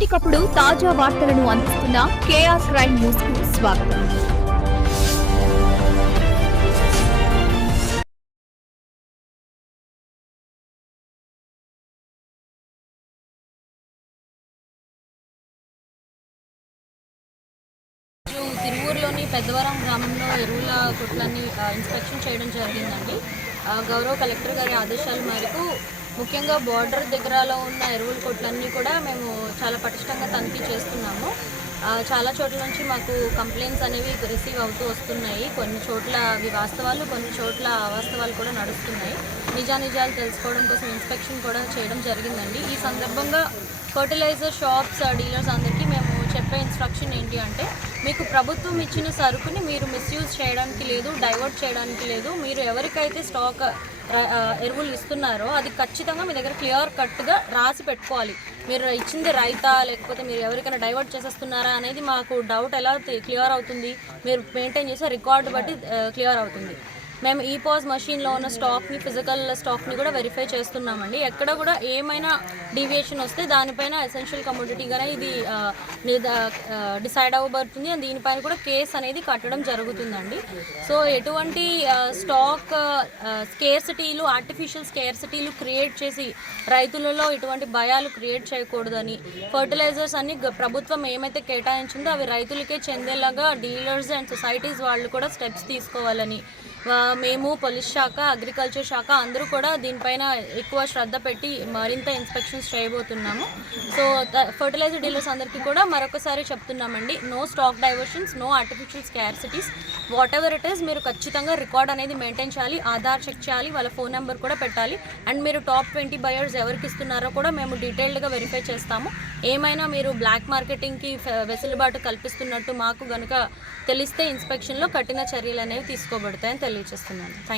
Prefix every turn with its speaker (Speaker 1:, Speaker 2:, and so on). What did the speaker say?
Speaker 1: ఎప్పటికప్పుడు తాజా వార్తలను అందిస్తున్న కేఆర్ క్రైమ్ న్యూస్కు స్వాగతం.
Speaker 2: తిరువూరులోని పెద్దవరం గ్రామంలో ఎరువుల కొట్లన్నీ ఇన్స్పెక్షన్ చేయడం జరిగిందండి. గౌరవ కలెక్టర్ గారి ఆదేశాల మేరకు ముఖ్యంగా బార్డర్ దగ్గరలో ఉన్న ఎరువుల కొట్లన్నీ కూడా మేము చాలా పటిష్టంగా తనిఖీ చేస్తున్నాము. చాలా చోట్ల నుంచి మాకు కంప్లైంట్స్ అనేవి రిసీవ్ అవుతూ వస్తున్నాయి. కొన్ని చోట్ల అవి వాస్తవాలు కొన్ని చోట్ల అవాస్తవాలు కూడా నడుస్తున్నాయి. నిజానిజాలు తెలుసుకోవడం కోసం ఇన్స్పెక్షన్ కూడా చేయడం జరిగిందండి. ఈ సందర్భంగా ఫర్టిలైజర్ షాప్స్ డీలర్స్ అందరికీ మేము చెప్పే ఇన్స్ట్రక్షన్ ఏంటి అంటే మీకు ప్రభుత్వం ఇచ్చిన సరుకుని మీరు మిస్యూజ్ చేయడానికి లేదు డైవర్ట్ చేయడానికి లేదు మీరు ఎవరికైతే స్టాక్ ఎరువులు ఇస్తున్నారో అది ఖచ్చితంగా మీ దగ్గర క్లియర్ కట్గా రాసి పెట్టుకోవాలి. మీరు ఇచ్చింది రైతా లేకపోతే మీరు ఎవరికైనా డైవర్ట్ చేసేస్తున్నారా అనేది మాకు డౌట్ ఎలా క్లియర్ అవుతుంది. మీరు మెయింటైన్ చేసే రికార్డు బట్టి క్లియర్ అవుతుంది. మేము ఈ పాజ్ మషీన్లో ఉన్న స్టాక్ని ఫిజికల్ స్టాక్ని కూడా వెరిఫై చేస్తున్నామండి. ఎక్కడ కూడా ఏమైనా డీవియేషన్ వస్తే దానిపైన ఎసెన్షియల్ కమోడిటీగానే ఇది డిసైడ్ అవ్వబడుతుంది. అండ్ దీనిపైన కూడా కేస్ అనేది కట్టడం జరుగుతుందండి. సో ఎటువంటి స్టాక్ స్కేర్సిటీలు ఆర్టిఫిషియల్ స్కేర్సిటీలు క్రియేట్ చేసి రైతులలో ఇటువంటి భయాలు క్రియేట్ చేయకూడదని ఫర్టిలైజర్స్ అన్ని ప్రభుత్వం ఏమైతే కేటాయించిందో అవి రైతులకే చెందేలాగా డీలర్స్ అండ్ సొసైటీస్ వాళ్ళు కూడా స్టెప్స్ తీసుకోవాలని మేము పోలీస్ శాఖ అగ్రికల్చర్ శాఖ అందరూ కూడా దీనిపైన ఎక్కువ శ్రద్ధ పెట్టి మరింత ఇన్స్పెక్షన్స్ చేయబోతున్నాము. సో ఫర్టిలైజర్ డీలర్స్ అందరికీ కూడా మరొకసారి చెప్తున్నామండి. No stock diversions no artificial scarcities whatever it is మీరు ఖచ్చితంగా రికార్డ్ అనేది మెయింటైన్ చేయాలి ఆధార్ చెక్ చేయాలి వాళ్ళ ఫోన్ నెంబర్ కూడా పెట్టాలి. అండ్ మీరు టాప్ ట్వంటీ బయర్స్ ఎవరికి ఇస్తున్నారో కూడా మేము డీటెయిల్డ్గా వెరిఫై చేస్తాము. ఏమైనా మీరు బ్లాక్ మార్కెటింగ్కి వెసులుబాటు కల్పిస్తున్నట్టు మాకు కనుక తెలిస్తే ఇన్స్పెక్షన్లో కఠిన చర్యలు అనేవి తీసుకోబడతాయని తెలియజేస్తున్నాను థ్యాంక్